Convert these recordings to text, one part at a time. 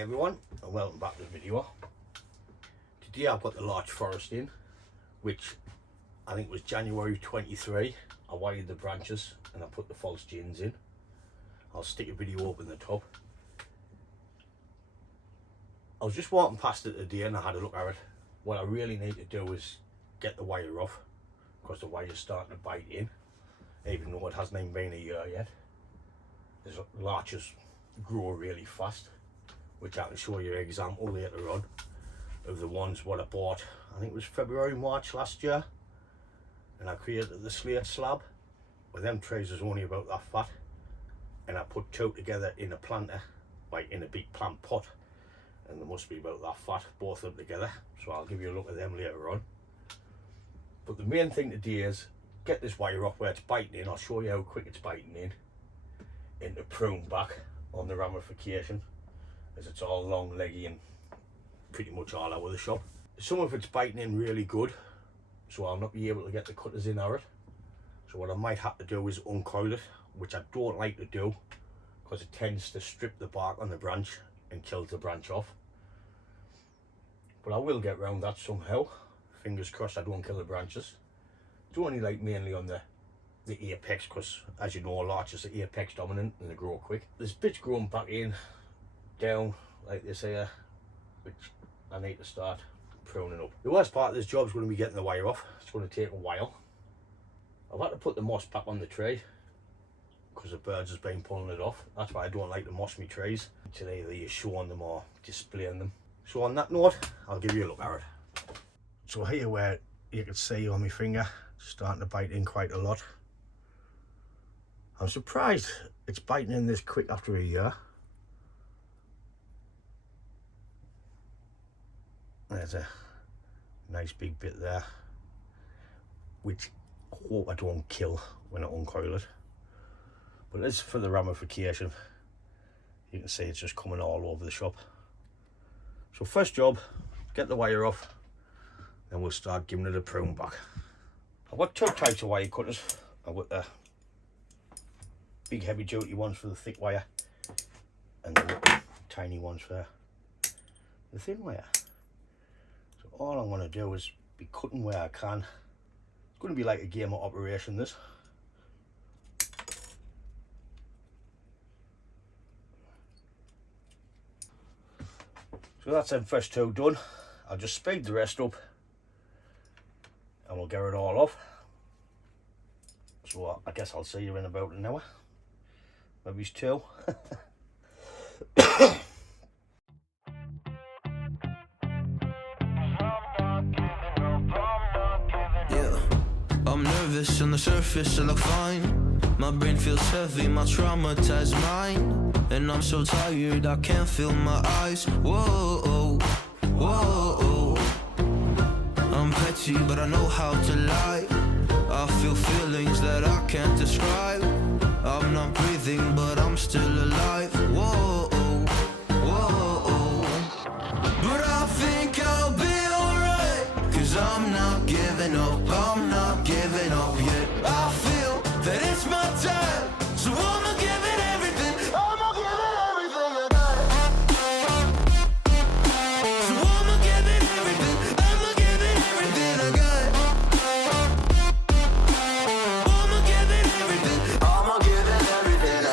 Hi everyone, and welcome back to the video. Today I've got the larch forest in, which I think was January 23. I wired the branches and I put the false gins in. I'll stick a video up in the top. I was just walking past it today and I had a look at it. What I really need to do is get the wire off, because the wire's starting to bite in, even though it hasn't even been a year yet. There's larches grow really fast, which I can show you an example later on of the ones what I bought. I think it was February, March last year, and I created the slate slab. Well, them trees was only about that fat, and I put two together in a planter, like in a big plant pot, and they must be about that fat, both of them together. So I'll give you a look at them later on. But the main thing today is get this wire off where it's biting in. I'll show you how quick it's biting in, into prune back on the ramification, as it's all long leggy and pretty much all out of the shop. Some of it's biting in really good, so I'll not be able to get the cutters in on it. So what I might have to do is uncoil it, which I don't like to do because it tends to strip the bark on the branch and kills the branch off. But I will get around that somehow. Fingers crossed I don't kill the branches. It's only like mainly on the apex, because as you know, larches are apex dominant and they grow quick. There's bits growing back in, down like this here, which I need to start pruning up. The worst part of this job is going to be getting the wire off. It's going to take a while. I've had to put the moss back on the tree because the birds has been pulling it off. That's why I don't like to moss my trees until either you're showing them or displaying them. So on that note, I'll give you a look at it. So here where you can see on my finger, starting to bite in quite a lot. I'm surprised it's biting in this quick after a year. There's a nice big bit there, which I hope I don't kill when I uncoil it. But as for the ramification, you can see it's just coming all over the shop. So first job, get the wire off, then we'll start giving it a prune back. I've got two types of wire cutters. I've got the big heavy duty ones for the thick wire, and the tiny ones for the thin wire. So all I'm going to do is be cutting where I can. It's going to be like a game of operation, this. So that's them first two done. I'll just speed the rest up and we'll get it all off. So I guess I'll see you in about an hour. Maybe it's two. Yeah, I'm nervous on the surface, I look fine. My brain feels heavy, my traumatized mind. And I'm so tired, I can't feel my eyes. Whoa, whoa. I'm petty, but I know how to lie. I feel feelings that I can't describe. I'm not breathing, but I'm still alive. Whoa, whoa. But I think I'll be alright, 'cause I'm not giving up, I'm not giving up yet. I feel that it's my time, so I'ma give it everything. I'ma give it everything I got. So I'ma give it everything, I'ma give it everything I got. I'ma give it everything, I'ma give it everything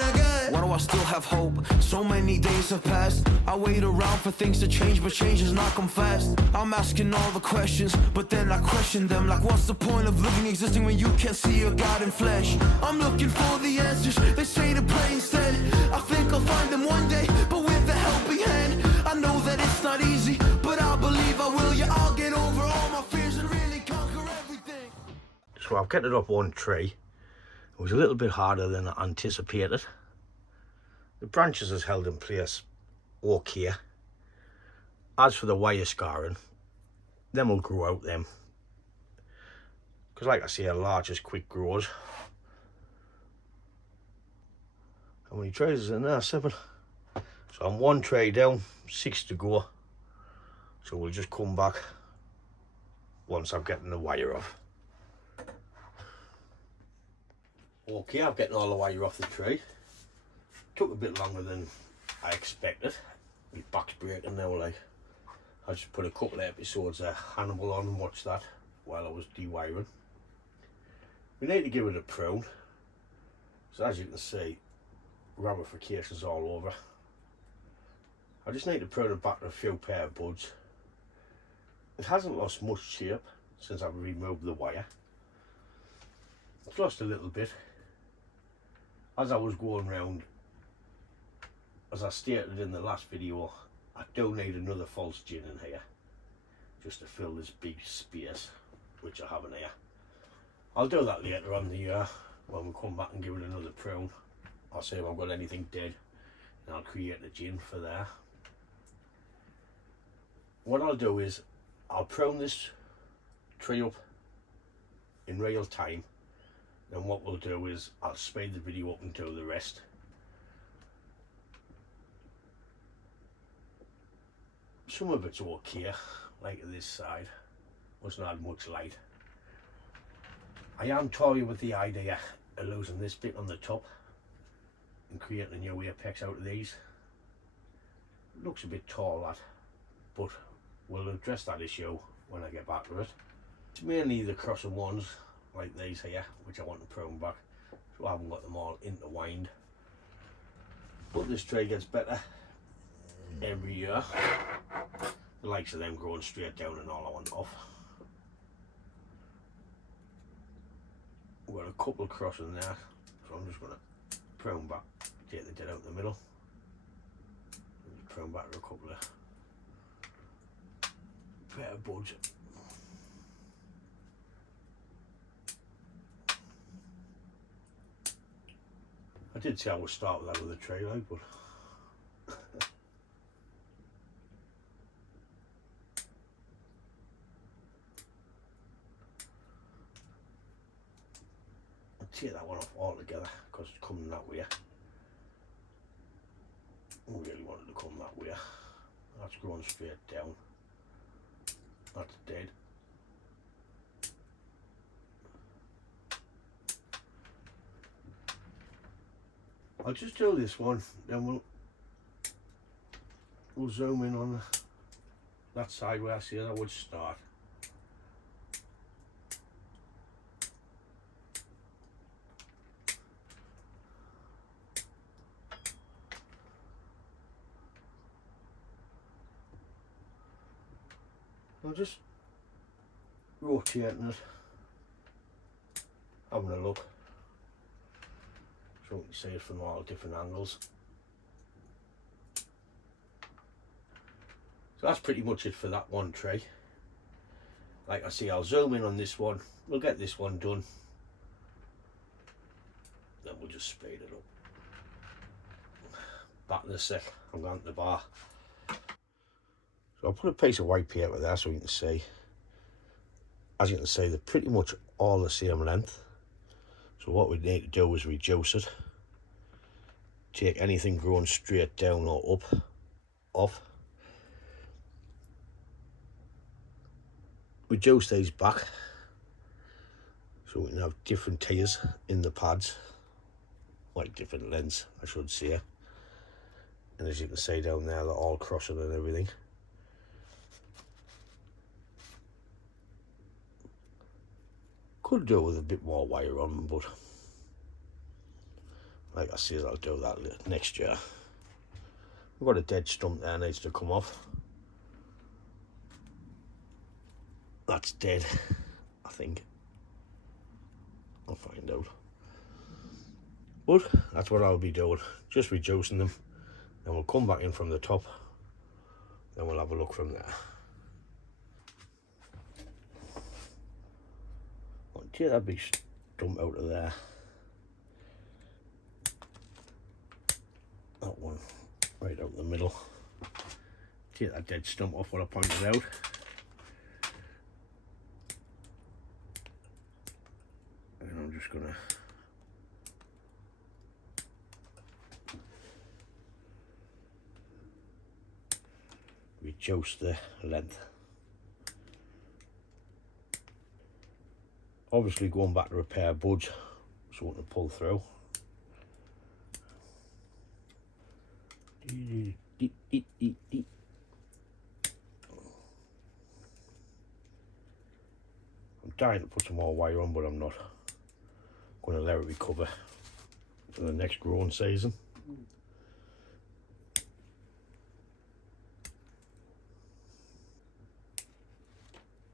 I got. Why do I still have hope? So many days have passed. I wait around for things to change, but change has not come fast. I'm asking all the questions, but then I question them. Like, what's the point of living, existing when you can't see your God in flesh? I'm looking for the answers, they say to pray instead. I think I'll find them one day, but with a helping hand. I know that it's not easy, but I believe I will. Yeah, I'll get over all my fears and really conquer everything. So I've got it up one tree. It was a little bit harder than I anticipated. The branches is held in place okay. As for the wire scarring, them will grow out them. Because like I say, a larch is quick grows. How many trays is in there? 7. So I'm one tray down, 6 to go. So we'll just come back once I've gotten the wire off. Okay, I've gotten all the wire off the tree. Took a bit longer than I expected. My back's breaking now, like. I just put a couple of episodes of Hannibal on and watched that while I was dewiring. We need to give it a prune. So as you can see, ramifications all over. I just need to prune it back to a few pair of buds. It hasn't lost much shape since I've removed the wire. It's lost a little bit. As I was going round, as I stated in the last video, I do need another false gin in here just to fill this big space which I have in here. I'll do that later on the year when we come back and give it another prune. I'll see if I've got anything dead and I'll create a gin for there. What I'll do is I'll prune this tree up in real time, then what we'll do is I'll speed the video up and do the rest. Some of it's okay, like this side, wasn't had much light. I am toying with the idea of losing this bit on the top and creating a new apex out of these. It looks a bit tall, that, but we'll address that issue when I get back to it. It's mainly the crossing ones like these here which I want to prune back, so I haven't got them all intertwined. But this tree gets better every year. The likes of them growing straight down and all I want off. We've got a couple crossing there, so I'm just going to prune back, take the dead out the middle, and prune back to a couple of pair of buds. I did say I would start with that with a tree like, but take that one off altogether because it's coming that way. I really wanted to come that way. That's going straight down. That's dead. I'll just do this one, then we'll zoom in on that side where I see that would start. I'm just rotating it, having a look, so we can see it from all different angles. So that's pretty much it for that one tree. Like I say, I'll zoom in on this one, we'll get this one done, then we'll just speed it up. Back in a sec, I'm going to the bar. So I'll put a piece of white paper there so you can see. As you can see, they're pretty much all the same length. So what we need to do is reduce it. Take anything growing straight down or up off. Reduce these back so we can have different tiers in the pads, like different lengths I should say. And as you can see down there, they're all crossing and everything. Could do with a bit more wire on, but like I said, I'll do that next year. We've got a dead stump there, needs to come off. That's dead, I think. I'll find out. But that's what I'll be doing, just reducing them. Then we'll come back in from the top, then we'll have a look from there. Take that big stump out of there. That one right out the middle. Take that dead stump off what I pointed out. And I'm just gonna adjust the length. Obviously going back to repair buds, something to pull through. I'm dying to put some more wire on, but I'm not. I'm going to let it recover for the next growing season.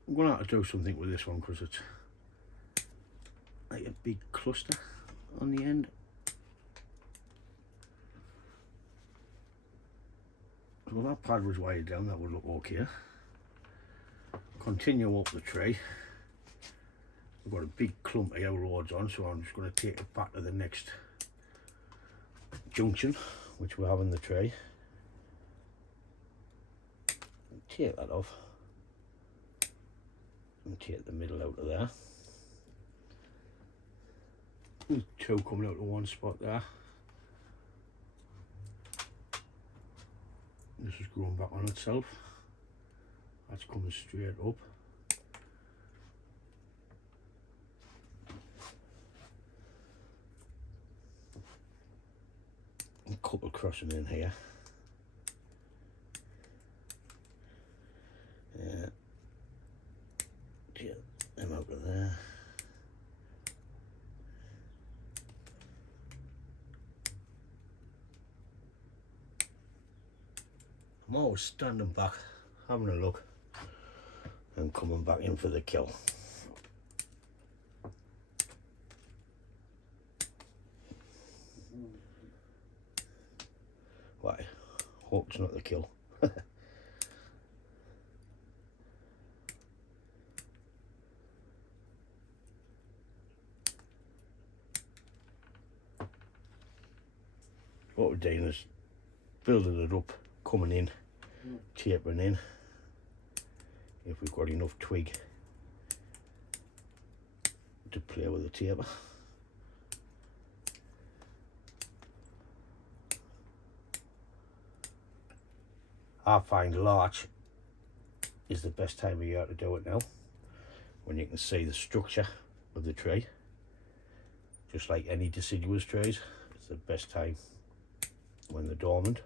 I'm going to have to do something with this one because it's like a big cluster on the end. So that pad was wired down, that would look okay. Continue up the tree. I've got a big clump of yellow rods on, so I'm just going to take it back to the next junction, which we have in the tree. Take that off. And take the middle out of there. There's two coming out of one spot there. This is growing back on itself. That's coming straight up. A couple crossing in here. Yeah. Get them out of there. I'm always standing back, having a look, and coming back in for the kill. Why? Hope it's not the kill. What we're doing is building it up, coming in, tapering in, if we've got enough twig to play with the taper. I find Larch is the best time of year to do it now, when you can see the structure of the tree. Just like any deciduous trees, it's the best time when they're dormant.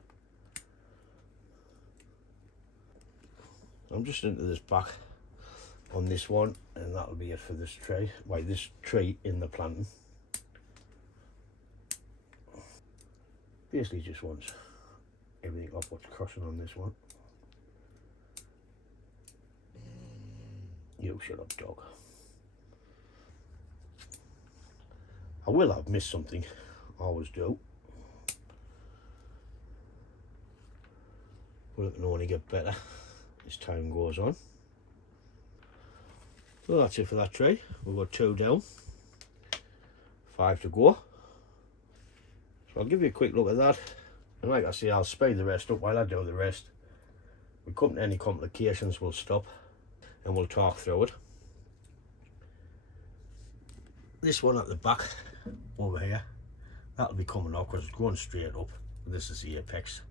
I'm just into this back on this one, and that'll be it for this tree. Right, this tree in the planting. Basically just wants everything off what's crossing on this one. You shut up, dog. I will have missed something, I always do. But it can only get better as time goes on. So that's it for that tree. We've got 2 down, 5 to go. So I'll give you a quick look at that. And like I say, I'll speed the rest up while I do the rest. If we come to any complications, we'll stop and we'll talk through it. This one at the back over here, that'll be coming off because it's going straight up. This is the apex.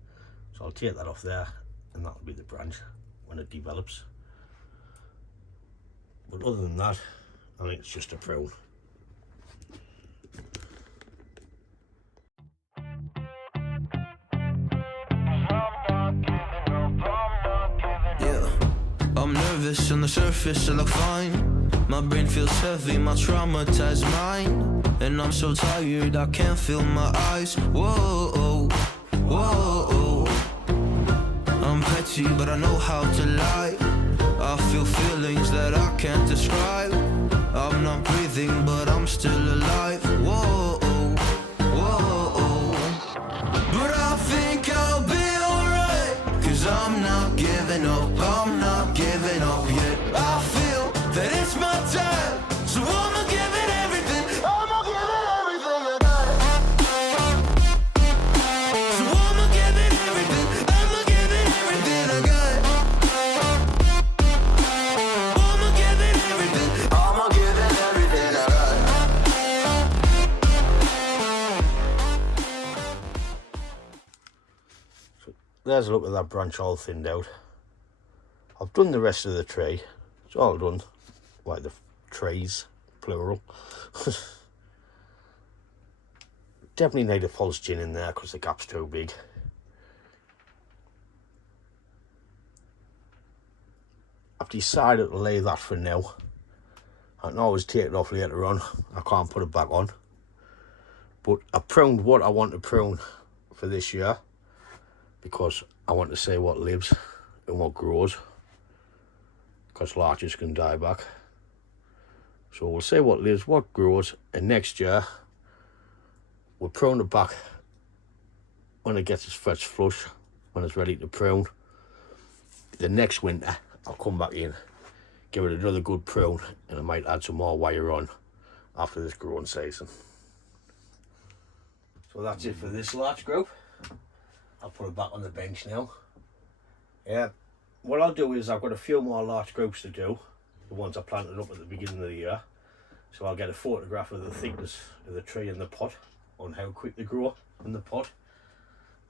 So I'll take that off there, and that'll be the branch when it develops. But other than that, I think it's just a prune. Yeah, I'm nervous on the surface, I look fine. My brain feels heavy, my traumatized mind. And I'm so tired, I can't feel my eyes. Whoa, whoa. I'm petty, but I know how to lie. I feel feelings that I can't describe. I'm not breathing, but I'm still alive. Whoa, whoa. But I think I'll be alright, 'cause I'm not giving up, I'm not giving up yet. I feel that it's my time, so I'ma give it everything. I'ma give it everything I got. So I'ma give it everything. I'ma give it everything I got. I'ma give it everything. I'ma give it everything I got. So there's a look at that branch all thinned out. I've done the rest of the tree. It's all done, like the trees, plural. Definitely need a false gin in there because the gap's too big. I've decided to leave that for now. I can always take it off later on. I can't put it back on. But I pruned what I want to prune for this year because I want to see what lives and what grows, because larches can die back. So we'll see what lives, what grows, and next year we'll prune it back when it gets its first flush, when it's ready to prune. The next winter I'll come back in, give it another good prune, and I might add some more wire on after this growing season. So that's it for this larch group. I'll put it back on the bench now. Yeah, what I'll do is I've got a few more larch groups to do, the ones I planted up at the beginning of the year. So I'll get a photograph of the thickness of the tree in the pot, on how quick they grow in the pot,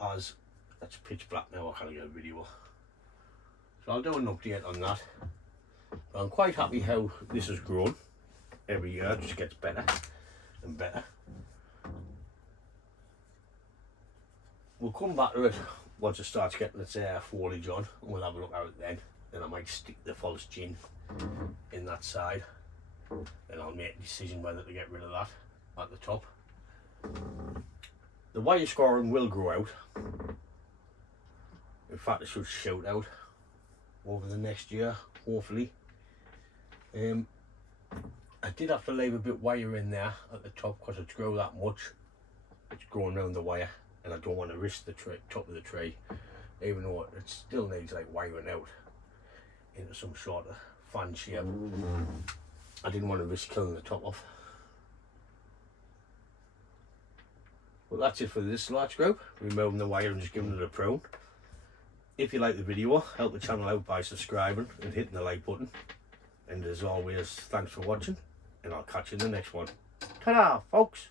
as it's pitch black now, I can't get a video. So I'll do an update on that. I'm quite happy how this has grown. Every year it just gets better and better. We'll come back to it once it starts getting its foliage on, and we'll have a look at it then. Then I might stick the false gin in that side, and I'll make a decision whether to get rid of that at the top. The wire scoring will grow out. In fact, it should shoot out over the next year, hopefully. I did have to leave a bit wire in there at the top because it's grown that much. It's growing around the wire, and I don't want to risk the top of the tree, even though it still needs like wiring out into some sort of fan shape. I didn't want to risk killing the top off. Well, that's it for this larch group. Removing the wire and just giving it a prune. If you like the video, help the channel out by subscribing and hitting the like button. And as always, thanks for watching, and I'll catch you in the next one. Ta-da, folks!